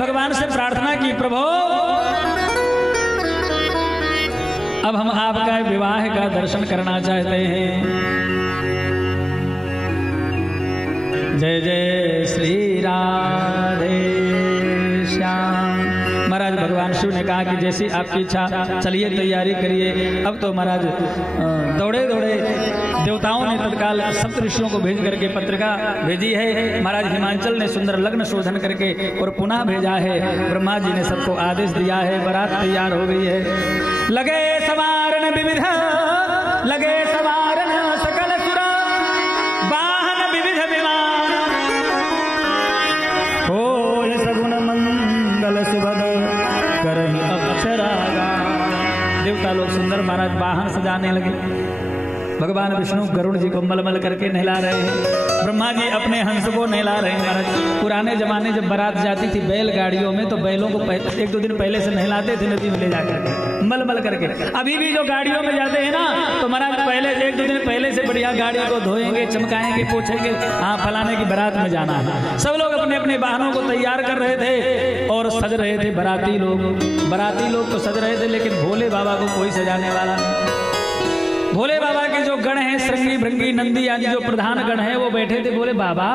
भगवान से प्रार्थना की, प्रभु अब हम आपका विवाह का दर्शन करना चाहते हैं। जय जय श्री राधे श्याम। महाराज भगवान शिव ने कहा कि जैसी आपकी इच्छा, चलिए तैयारी करिए। अब तो महाराज दौड़े दौड़े देवताओं ने तत्काल सप्त ऋषियों को भेज करके पत्रिका भेजी है। महाराज हिमांचल ने सुंदर लग्न शोधन करके और पुनः भेजा है। ब्रह्मा जी ने सबको आदेश दिया है, बारात तैयार हो गई है। लगे सवारन विविध, लगे सवारन सकल सुरा, वाहन विविध विमान, हो सगुन मंगल सुभग करहि अक्षरागा। देवता लोग सुंदर महाराज वाहन सजाने लगे। भगवान विष्णु गरुड़ जी को मलमल करके नहला रहे हैं। ब्रह्मा जी अपने हंस को नहला रहे हैं। महाराज पुराने जमाने जब बारात जाती थी बैलगाड़ियों में, तो बैलों को एक दो दिन पहले से नहलाते थे नदी में ले जाकर मलमल करके। अभी भी जो गाड़ियों में जाते हैं ना, तो महाराज पहले एक दो दिन पहले से बढ़िया गाड़ी को धोएंगे, चमकाएंगे, पोछेंगे, हाँ फलाने की बारात में जाना है। सब लोग अपने अपने वाहनों को तैयार कर रहे थे और सज रहे थे। बाराती लोग तो सज रहे थे, लेकिन भोले बाबा को कोई सजाने वाला नहीं। भोले बाबा के जो गण हैं, श्रृंगी भृंगी नंदी आदि जो प्रधान गण हैं, वो बैठे थे। बोले बाबा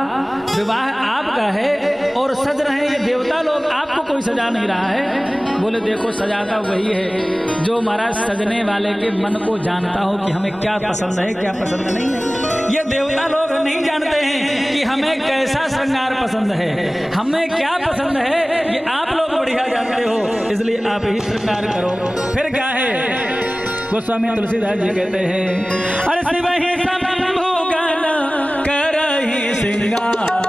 विवाह आपका है और सज रहे हैं ये देवता लोग, आपको कोई सजा नहीं रहा है। बोले देखो सजाता वही है जो महाराज सजने वाले के मन को जानता हो कि हमें क्या पसंद है क्या पसंद नहीं है। ये देवता लोग नहीं जानते हैं कि हमें कैसा श्रृंगार पसंद है, हमें क्या पसंद है, ये आप लोग बढ़िया जानते हो, इसलिए आप ही श्रृंगार करो। फिर क्या है, गोस्वामी तुलसीदास जी कहते हैं, अरे शिव ही शंभु गण करहि श्रृंगार,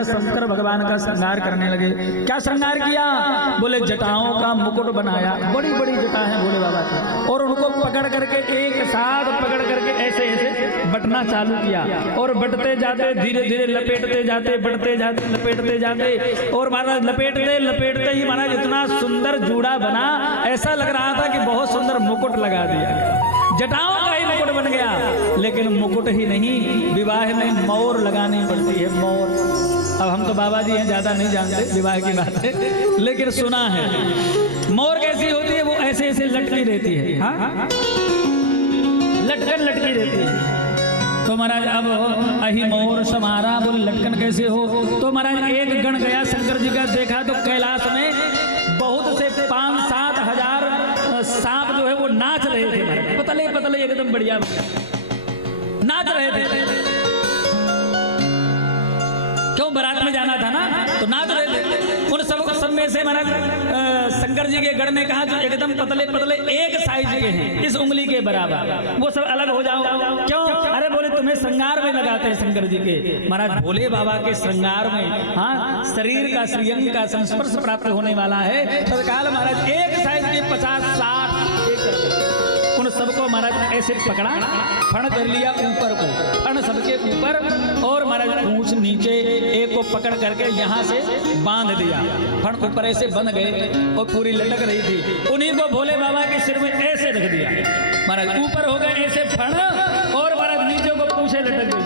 शंकर भगवान का श्रृंगार करने लगे। क्या श्रृंगार किया, बोले जटाओं का मुकुट बनाया, बड़ी बड़ी जटा है भोले बाबा की, और उनको पकड़ करके एक साथ पकड़ करके ऐसे ऐसे बटना चालू किया और बटते जाते, धीरे धीरे लपेटते जाते, बढ़ते जाते, लपेटते जाते, और महाराज लपेटते लपेटते ही महाराज इतना सुंदर जूड़ा बना, ऐसा लग रहा था कि बहुत सुंदर मुकुट लगा दिया। जटाओं का ही मुकुट बन गया। लेकिन मुकुट ही नहीं, विवाह में मोर लगानी पड़ती है, मोर। अब हम तो बाबा जी हैं, ज्यादा नहीं जानते विवाह की बात है, लेकिन सुना है मोर कैसी होती है, वो ऐसे ऐसे लटकी रहती है, हाँ लटकन लटकी रहती है। तो महाराज अब अही मोर समारा, बोले लटकन कैसे हो, तो महाराज एक गण गया शंकर जी का, देखा तो कैलाश में बहुत से 5-7 हजार सांप जो है वो नाच रहे थे, पतले पतले एकदम बढ़िया नाच रहे थे। क्यों, बारात में जाना था ना, तो नाच रहे थे। उन सब में से महाराज शंकर जी के गण ने कहा जो एकदम पतले पतले एक साइज के हैं, इस उंगली के बराबर, वो सब अलग हो जाओ। क्यों, अरे बोले तुम्हें श्रृंगार में लगाते हैं शंकर जी के। महाराज भोले बाबा के श्रृंगार में, हाँ शरीर का श्रीअंग का संस्पर्श प्राप्त होने वाला है। तत्काल महाराज एक साइज के 50-60 उन सबको महाराज ऐसे पकड़ा, फण कर लिया ऊपर को, फण सबके ऊपर, और महाराज पूंछ नीचे, एक को पकड़ करके यहाँ से बांध दिया, फण ऊपर ऐसे बंध गए और पूरी लटक रही थी। उन्हीं को भोले बाबा के सिर में ऐसे रख दिया, महाराज ऊपर हो गए ऐसे फण, और महाराज नीचे को पूंछे लटक गई,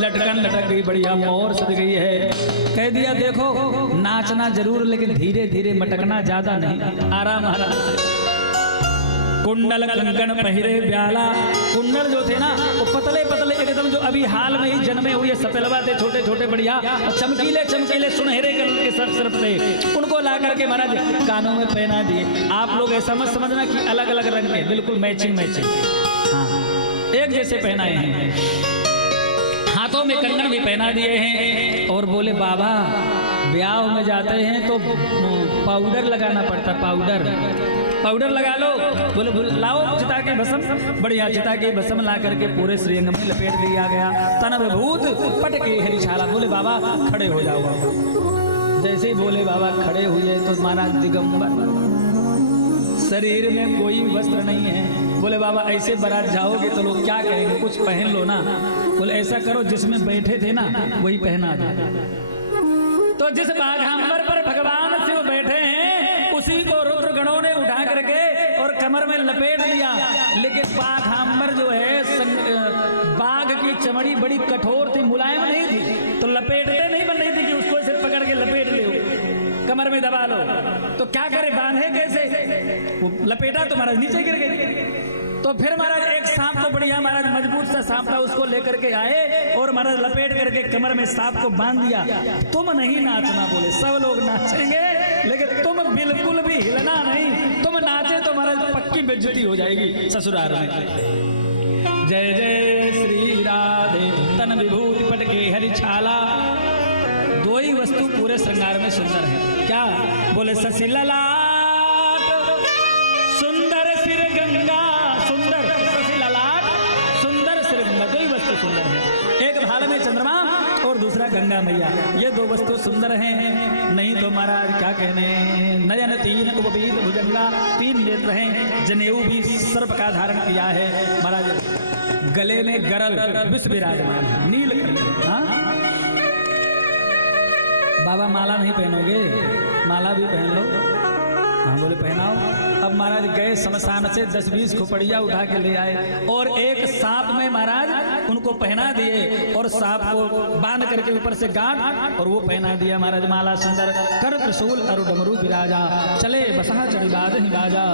लटकन लटक गई, बढ़िया मोर सज गई है। कह दिया देखो नाचना जरूर, लेकिन धीरे धीरे मटकना ज्यादा नहीं, आराम आराम। कुंडल कंकण पहिरे ब्याला, कुंडल जो थे ना वो पतले पतले एकदम जो अभी हाल में ही जन्मे हुए सपेलवा थे, छोटे छोटे बढ़िया चमकीले चमकीले सुनहरे कलर के सर थे, उनको ला करके महाराज कानों में पहना दिए। आप लोग ऐसा मत समझना कि अलग अलग रंग के, बिल्कुल मैचिंग मैचिंग, हाँ एक जैसे पहनाए हैं। हाथों में कंगन भी पहना दिए हैं। और बोले बाबा ब्याह में जाते हैं तो पाउडर लगाना पड़ता, पाउडर लगा लो। बोले लाओ चिता के भस्म, बढ़िया चिता के भस्म ला करके पूरे श्रीअंग में लपेट दिया गया। तन विभूत पटके हरिछाला। बोले बाबा खड़े हो जाओ। जैसे ही बोले बाबा खड़े हुए तो महाराज दिगंबर, शरीर में कोई वस्त्र नहीं है। बोले बाबा ऐसे बारात जाओगे तो लोग क्या कहेंगे, कुछ पहन लो ना। बोले ऐसा करो जिसमें बैठे थे ना वही पहना दो। तो जिस बाघांबर पर भगवान शिव बैठे हैं उसी को रुद्र गणों ने उठा करके और कमर में लपेट लिया। लेकिन बाघांबर जो है बाघ की चमड़ी बड़ी कठोर थी, मुलायम नहीं थी, तो लपेटते नहीं बन रही थी कि उसको ऐसे पकड़ के लपेट ले कमर में दबा लो। तो क्या करे, बांधे कैसे, वो लपेटा तो महाराज नीचे गिर गई। तो फिर महाराज एक सांप को बढ़िया महाराज मजबूत सा सांप था, उसको लेकर के आए और महाराज लपेट करके कमर में सांप को बांध दिया। तुम नहीं नाचना, बोले सब लोग नाचेंगे लेकिन तुम बिल्कुल भी हिलना नहीं। तुम नाचे तो महाराज पक्की बेइज्जती हो जाएगी ससुराल में। जय जय श्री राधे तन विभूति पटके हरिछाला। दो ही वस्तु पूरे श्रृंगार में सुंदर है। क्या बोले, शशि ललाट सुंदर सिर गंगा, सुंदर शशि ललाट सुंदर सिर गंगा, दो ही वस्तु सुंदर है। एक भाल में चंद्रमा और दूसरा गंगा मैया, ये दो वस्तु सुंदर हैं। नहीं तो महाराज क्या कहने, नयन तीन उपवीत भुजंगा, तीन नेत्र हैं। जनेऊ भी सर्प का धारण किया है महाराज। गले में गरल विष विराजमान है, नील कलर। हाँ बाबा माला नहीं पहनोगे, माला भी पहन लो। हाँ बोले पहनाओ। अब महाराज गए शमशान से 10-20 खोपड़िया उठा के ले आए और एक सांप में महाराज उनको पहना दिए और सांप को बांध करके ऊपर से गांठ और वो पहना दिया महाराज। माला सुंदर कर त्रिशूल अरु डमरू विराजा, चले बसहा चढ़ी बाज ही बाजा।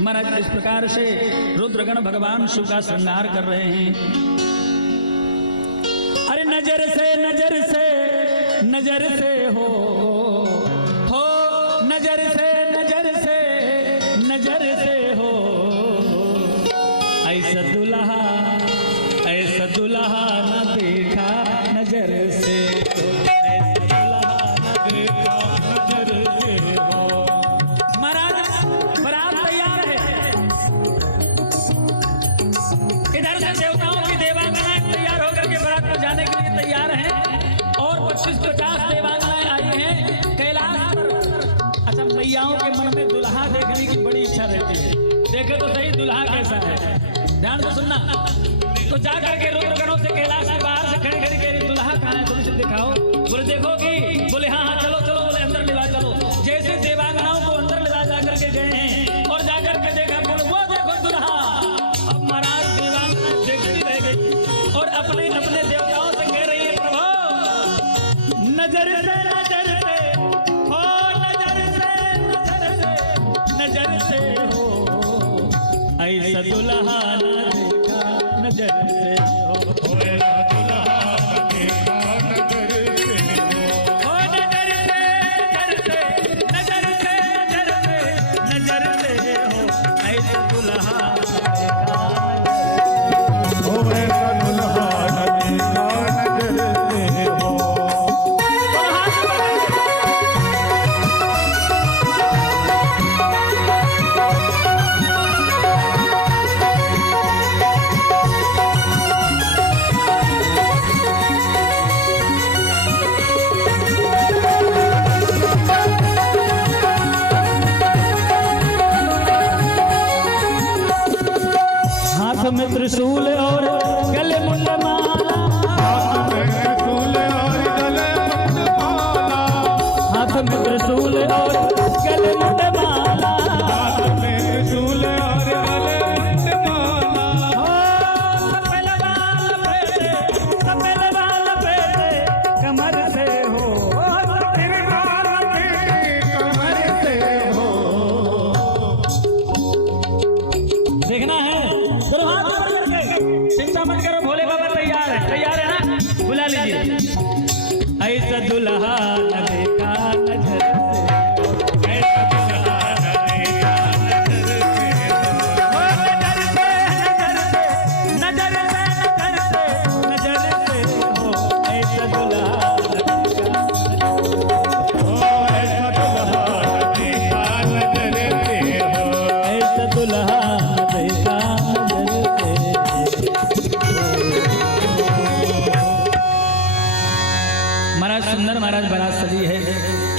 महाराज इस प्रकार से रुद्रगण भगवान शिव का श्रृंगार कर रहे हैं। अरे नजर से नजर से नजर से हो नजर से नजर से नजर से हो, ऐसा दुल्हा न देखा नजर से, ऐसा दुल्हा न देखा नजर से हो। महाराज बारात तैयार है, इधर से देवताओं की देवांगनाएं तैयार होकर के बारात में जाने के लिए तैयार हैं और 25-50 देवांगनाएं आई हैं कैलाश पर। अच्छा, मैयाओं के मन में दुल्हा देखने की बड़ी इच्छा रहती है, देखे तो सही दुल्हा कैसा है। ध्यान से सुनना। तो जाकर के रुद्रगणों से कैलाश के बाहर से खड़े खड़े कह दुल्हा कहाँ है, थोड़ी सी दिखाओ। बोले देखोगी, बोले हाँ हाँ चलो चलो, बोले अंदर ले चलो। जैसे देवांगनाओं को अंदर ले जाकर के गए हैं और जाकर के देखा, बोले वो देखो दुल्हा। अब महाराज देवांगना देखती रह गई और अपने अपने देवताओं से कह रही है, प्रभु नजर से नजर से हो, नजर से नजर से नजर से हो, ऐसा दुल्हा न देखा नजर से हो, ऐसा दुल्हा न देखा नजर से हो, नजर से नजर से नजर से नजर से हो, ऐसा दुल्हा न देखा हो, ऐसा दुल्हा न देखा नजर से हो। बुला लीजिए। ऐसा दुल्हा न देखा नजर से, ऐसा दुल्हा न देखा नजर से, नजर से नजर से हो, ऐसा दुल्हा सुंदर महाराज बारात सजी है।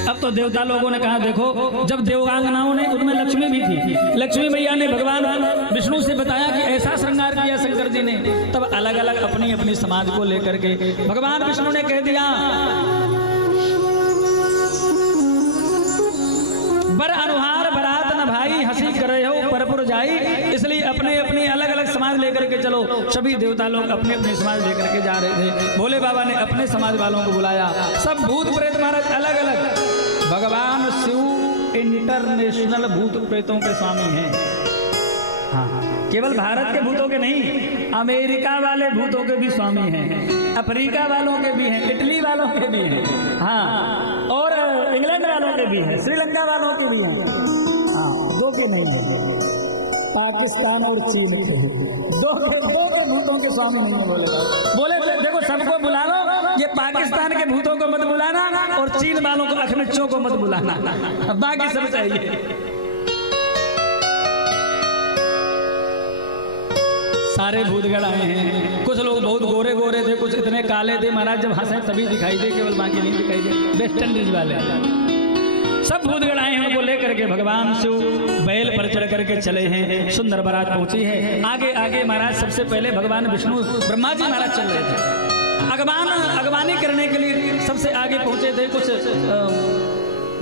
अब तो देवता लोगों ने कहा देखो, जब देवगांगनाओं ने, उनमें लक्ष्मी भी थी, लक्ष्मी मैया ने भगवान विष्णु से बताया कि ऐसा श्रृंगार किया शंकर जी ने, तब अलग अलग अपनी अपनी समाज को लेकर के भगवान विष्णु ने कह दिया बर अनुहार बरात न भाई हंसी करे हो परपुर जाई, इसलिए अपने अपने अलग अलग समाज लेकर के चलो। सभी देवता लोग अपने अपने समाज लेकर के जा रहे थे। भोले बाबा ने अपने समाज वालों को बुलाया, सब भूत प्रेत महाराज अलग अलग। भगवान शिव इंटरनेशनल भूत प्रेतों के स्वामी हैं। हाँ, केवल भारत के भूतों के नहीं, अमेरिका वाले भूतों के भी स्वामी हैं, अफ्रीका वालों के भी हैं, इटली वालों के भी हैं, हाँ, और इंग्लैंड वालों के भी हैं, श्रीलंका वालों के भी हैं, हाँ, दो के नहीं है, पाकिस्तान और चीन के, दो के भूतों के स्वामी नहीं है। बोले देखो सबको बुला लो, ये पाकिस्तान के भूतों को मत बुलाना और चीन वालों को अखमिच्चों को मत बुलाना, बाकी सब चाहिए। सारे भूतगढ़ आए हैं। कुछ लोग बहुत गोरे गोरे थे, कुछ इतने काले थे महाराज, जब हंसे तभी दिखाई दे, केवल बाकी नहीं दिखाई दे। वेस्ट इंडीज वाले सब भूतगढ़ आए हैं, उनको लेकर के भगवान शिव बैल पर चढ़ करके चले हैं। सुंदर बारात पहुंची है। आगे आगे महाराज सबसे पहले भगवान विष्णु ब्रह्मा जी महाराज चल रहे थे। अगवानी करने के लिए सबसे आगे पहुंचे थे। कुछ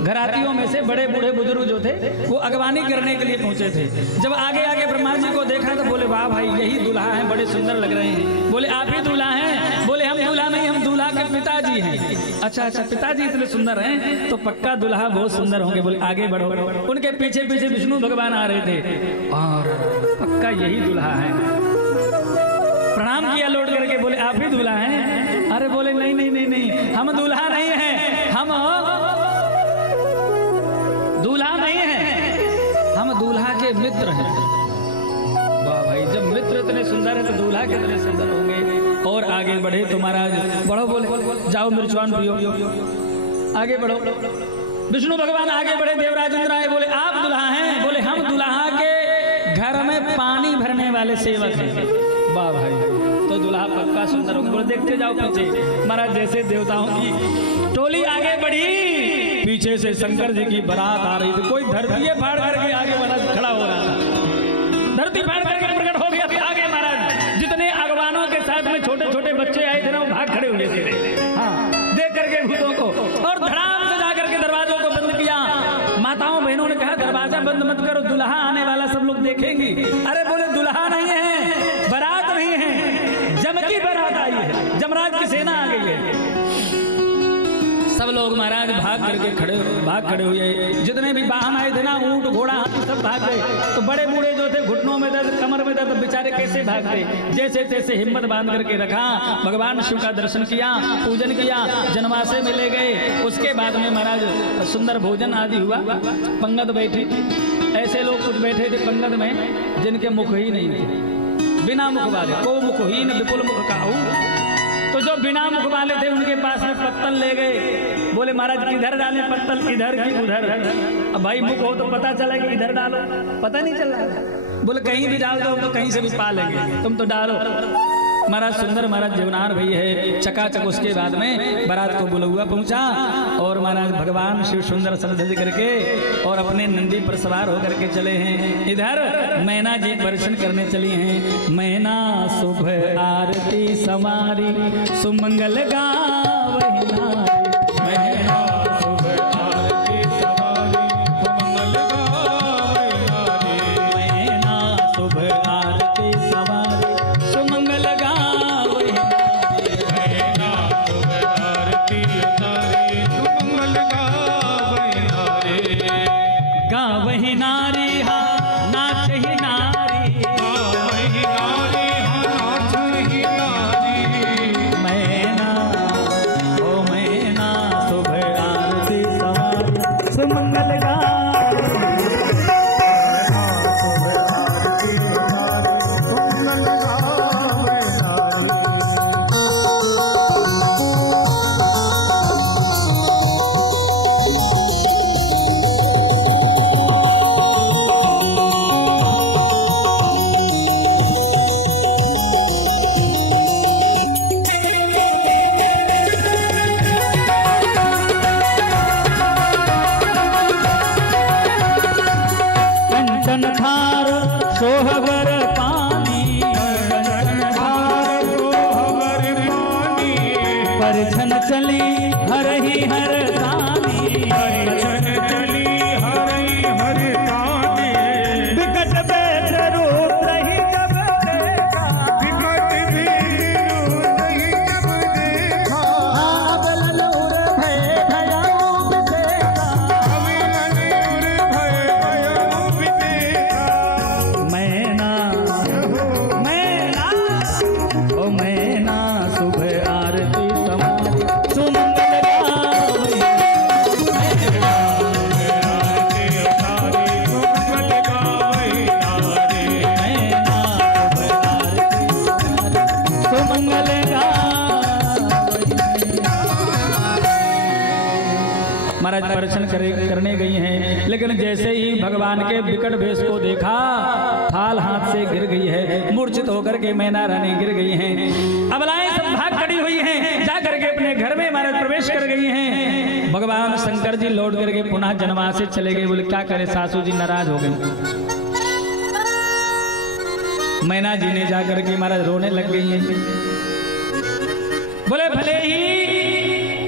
घरातियों में से बड़े बूढ़े बुजुर्ग जो थे वो अगवानी करने के लिए पहुंचे थे। जब आगे आगे ब्रह्मा जी को देखा तो बोले वाह भाई यही दूल्हा है, बड़े सुंदर लग रहे हैं। बोले आप ही दूल्हा हैं? बोले हम दूल्हा नहीं, हम दूल्हा के पिताजी हैं। अच्छा अच्छा, पिताजी इतने सुंदर हैं तो पक्का दूल्हा बहुत सुंदर होंगे। बोले आगे बढ़ो। उनके पीछे पीछे विष्णु भगवान आ रहे थे और पक्का यही दूल्हा है। प्रणाम किया लौट करके, बोले आप ही दूल्हा हैं? अरे बोले नहीं नहीं नहीं नहीं, हम दूल्हा नहीं है, हम दूल्हा नहीं है, हम दूल्हा के मित्र हैं। वाह भाई, जब मित्र इतने सुंदर है तो दूल्हा कितने सुंदर होंगे। और आगे बढ़े तो महाराज बढ़ो, बोले जाओ मिर्चवान पियो, आगे बढ़ो। विष्णु भगवान आगे बढ़े, देवराज इंद्र आए, बोले आप दूल्हा हैं? बोले हम दूल्हा के घर में पानी भरने वाले सेवक हैं। वाह भाई, तो दूल्हा पक्का सुंदर होगा। बोले देखते जाओ पीछे। महाराज जैसे देवताओं की टोली आगे बढ़ी, पीछे से शंकर जी की बारात आ रही थी। कोई धरती फाड़ करके आगे महाराज खड़ा हो रहा था, धरती फाड़ करके प्रकट हो गया। आगे महाराज जितने अगवानों के साथ में छोटे छोटे बच्चे आए थे ना, वो भाग खड़े हुए थे, हाँ, देख करके भूतों को। और धड़ाम से जाकर के दरवाजों को बंद किया। माताओं बहनों ने कहा दरवाजा बंद मत करो, दुल्हा आने वाला, सब लोग देखेंगे। अरे बोले दुल्हा नहीं है, बारात नहीं है, जम की बारात आई है, जमराज की सेना आ गई है। सब लोग महाराज भाग खड़े हुए। जितने भी वाहन आए थे ना, ऊंट घोड़ा हाथी, सब भाग गए। तो बड़े बूढ़े जो थे, घुटनों में दर्द, कमर में दर्द, बेचारे कैसे भागते? जैसे तैसे हिम्मत बांध करके रखा। भगवान शिव का दर्शन किया, पूजन किया, जनवासे में ले गए। उसके बाद में महाराज सुंदर भोजन आदि हुआ। पंगत बैठी, ऐसे लोग कुछ बैठे थे पंगत में जिनके मुख ही नहीं थे, बिना मुख वाले, को मुखहीन विपुल मुख काहू। तो जो बिना मुख वाले थे उनके पास में पत्तल ले गए। बोले महाराज किधर डाले पत्तल? इधर की उधर। अब भाई मुख हो तो पता चला कि इधर डालो, पता नहीं चल रहा। बोले कहीं भी डाल दो, हम तो कहीं से भी पा लेंगे, तुम तो डालो। महाराज सुंदर महाराज जीवनार भाई है चकाचक। उसके बाद में बारात को बुलहुआ पहुंचा और महाराज भगवान शिव सुंदर सज करके और अपने नंदी पर सवार होकर के चले हैं। इधर मैना जी दर्शन करने चली हैं। मैना सुबह आरती समारी, सुमंगल गावहि नारी। मैना सुबह आरती समारी, सुमंगल गावहि नारी। मैना सुबह आरती समारी, सुमंगल गावहि नारी। मैना सुबह आरती समारी, सुमंगल गावहि नारी। गावहि नारी हा नाचहि नारी, गावहि नारी हा नाचहि नारी। मैना परछन चली हर ही हर तानी, परछन चली हर ही हर तानी, विकट बेच रूप रही जब देखा, विकट भी रूप नहीं जब देखा, अबलूर भय भयाऊं देखा, अबलूर भय भयाऊं देखा। मैना ओ मैना सुबह आरती समारी सुमंगल गावई, सुमंगल महाराज दर्शन करने गई हैं, लेकिन जैसे ही भगवान के विकट भेष को देखा, थाल हाथ से गिर गई है, मूर्छित होकर के मैना रानी गिर गई हैं। अबलाएं सब भाग खड़ी हुई हैं, जा करके अपने घर में महाराज प्रवेश कर गई हैं। भगवान शंकर जी लौट करके पुनः जनवास से चले गए। बोले क्या करे, सासू जी नाराज हो गई। मैना जी ने जाकर के महाराज रोने लग गई हैं। बोले भले ही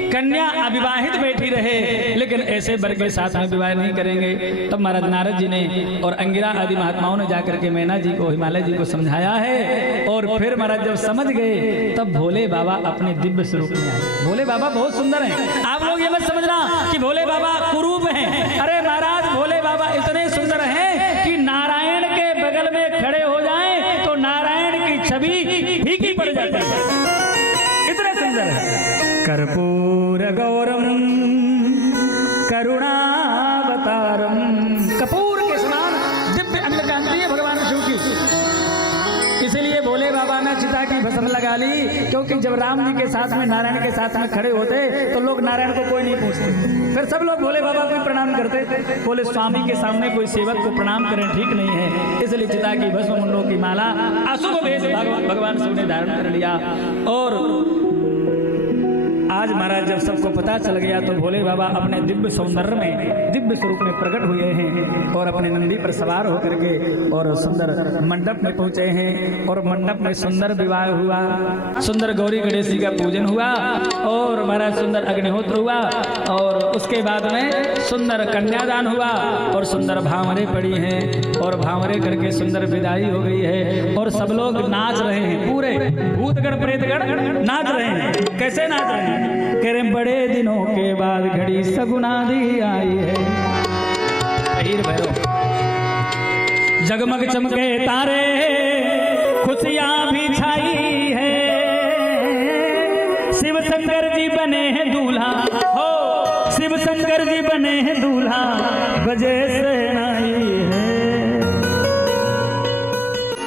कन्या अविवाहित बैठी रहे, लेकिन ऐसे वर के साथ में विवाह नहीं करेंगे। तब महाराज नारद जी ने और अंगिरा आदि महात्माओं ने जाकर के मैना जी को, हिमालय जी को समझाया है। और फिर महाराज जब समझ गए, तब भोले बाबा अपने दिव्य स्वरूप में आए। भोले बाबा बहुत सुंदर हैं। आप लोग ये मत समझना कि भोले बाबा कुरूप हैं। अरे महाराज भोले बाबा इतने सुंदर हैं कि नारायण के बगल में खड़े हो जाएं तो नारायण की छवि फीकी पड़ जाती है, इतने सुंदर है। कर्पूर गौरम करुणावतारम, कपूर के समान दिव्य अंग जानती है भगवान शिव की। इसीलिए भोले बाबा ने चिता की भस्म लगा ली, क्योंकि जब राम जी के साथ में नारायण के साथ में खड़े होते तो लोग नारायण को कोई नहीं पूछते, फिर सब लोग भोले बाबा को प्रणाम करते। बोले स्वामी के सामने कोई सेवक को प्रणाम करें ठीक नहीं है, इसलिए चिता की भस्म मुंडों की माला अशुभ भेष भगवान शिव ने धारण कर लिया। और आज महाराज जब सबको पता चल गया तो भोले बाबा अपने दिव्य सौंदर्य में, दिव्य स्वरूप में प्रकट हुए हैं और अपने नंदी पर सवार होकर के और सुंदर मंडप में पहुंचे हैं। और मंडप में सुंदर विवाह हुआ, सुंदर गौरी गणेश जी का पूजन हुआ और महाराज सुंदर अग्निहोत्र हुआ। और उसके बाद में सुंदर कन्यादान हुआ और सुंदर भांवरे पड़ी हैं और भांवरे करके सुंदर विदाई हो गई है। और सब लोग नाच रहे हैं, पूरे भूतगण प्रेतगण नाच रहे हैं। कैसे नाच रहे हैं? कह रहे बड़े दिनों के बाद घड़ी सगुनादी आई है। हीर भैरव जगमग चमके तारे, खुशियां भी छाई है। शिव शंकर जी बने हैं दूल्हा, हो शिव शंकर जी बने हैं दूल्हा, बजे शहनाई है।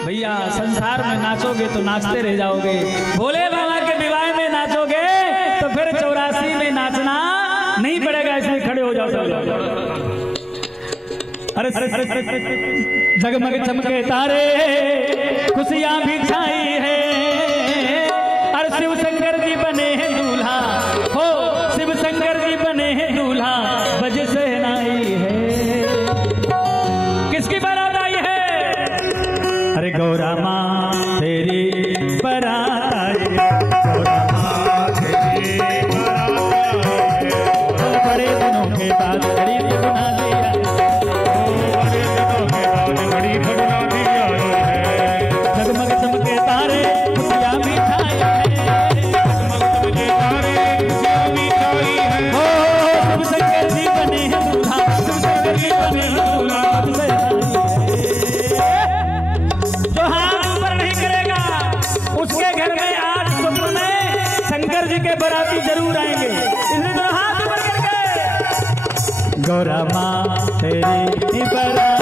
भैया संसार में नाचोगे तो नाचते रह जाओगे, भोले बाबा के विवाह में नाचोगे तो फिर 84 में नाचना नहीं पड़ेगा, इसलिए खड़े हो जाओ। अरे जगमग चमके तारे, खुशियां भी छाई है। अरे शिव शंकर जी बने हैं दूल्हा, हो शिव शंकर जी बने हैं दूल्हा, बजे शहनाई है। किसकी बारात आई है? अरे गौरा माँ तेरी बारात आई, गौरा माँ तेरी बारात आई, बड़े दिनों के बाद घड़ी सगुना दी आई, बड़े दिनों के बाद घड़ी सगुना दी आई है। जगमग चमके तारे, खुशियां भी छाई है। जगमग चमके तारे, खुशियां भी छाई है। हो शिव शंकर जी बने हैं दूल्हा, शिव शंकर जी बने हैं दूल्हा, जो हाथ ऊपर नहीं करेगा उसके घर में आज स्वप्न में शंकर जी के बराती जरूर आएंगे। इसलिए तो हाथ ऊपर करके गौरा माँ तेरी बारात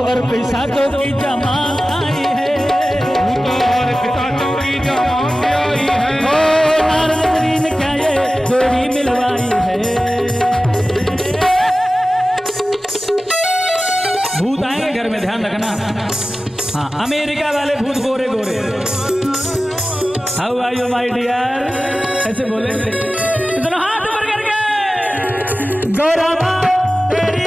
और पिशाचों की जमात आई है, भूतों और पिशाचों की जमात आई है। नारद मुनि ने क्या ये जोड़ी मिलवाई है। भूत आएंगे घर में, ध्यान रखना। हाँ, अमेरिका वाले भूत गोरे गोरे, how are you my dear, ऐसे बोले। दोनों हाथ ऊपर करके, गौरा तेरी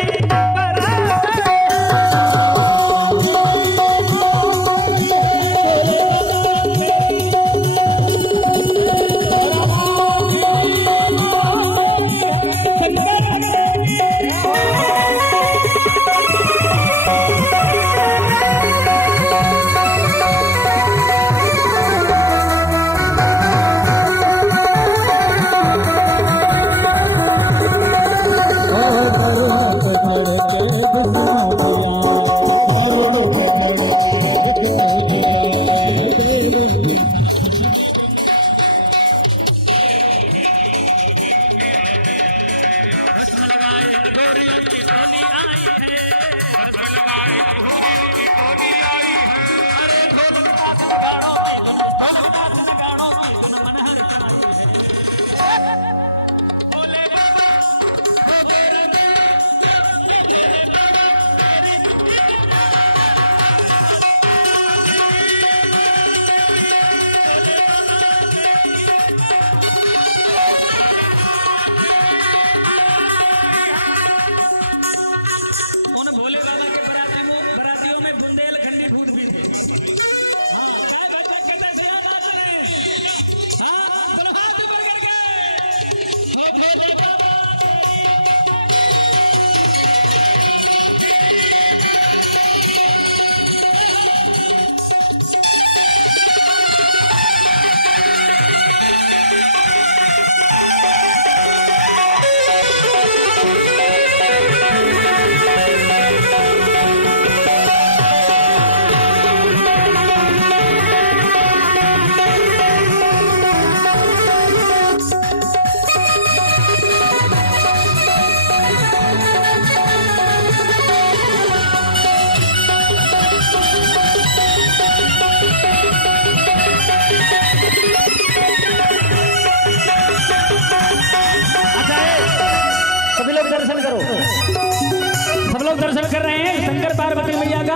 सब लोग दर्शन कर रहे हैं शंकर पार्वती मैया का।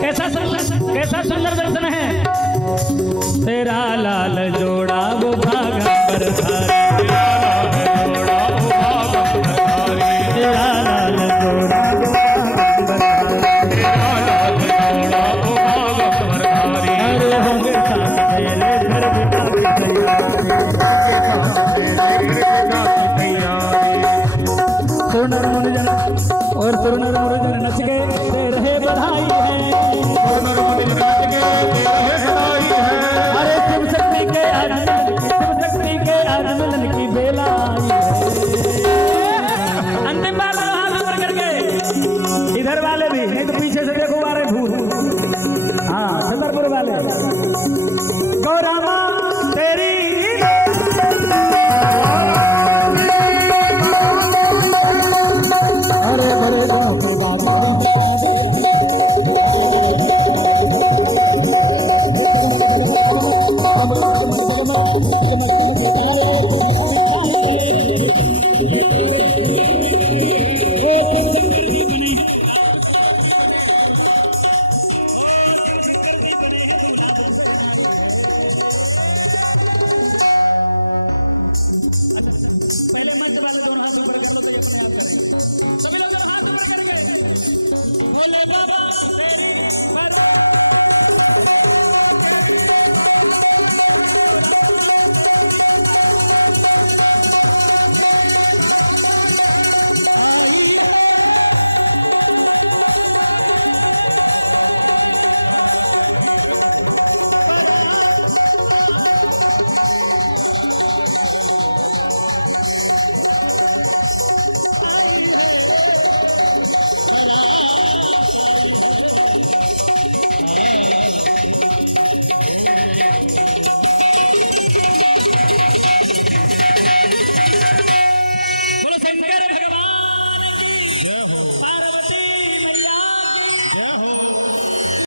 कैसा सुंदर दर्शन है। तेरा लाल जोड़ा वो